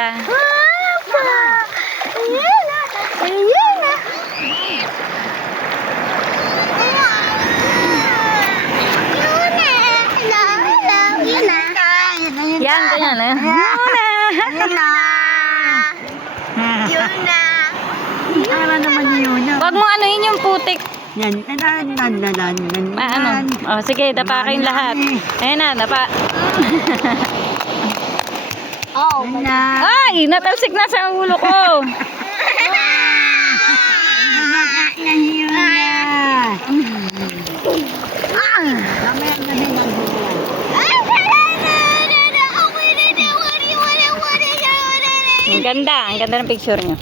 sila. Yan, ganyan eh. Para naman yun. Huwag mo anuhin yung putik. Yan. Ano? Oh, sige, dapa kayong lahat. Ayan na, dapa. Ay, natalsik na sa ulo ko. Ang ganda ng picture niyo.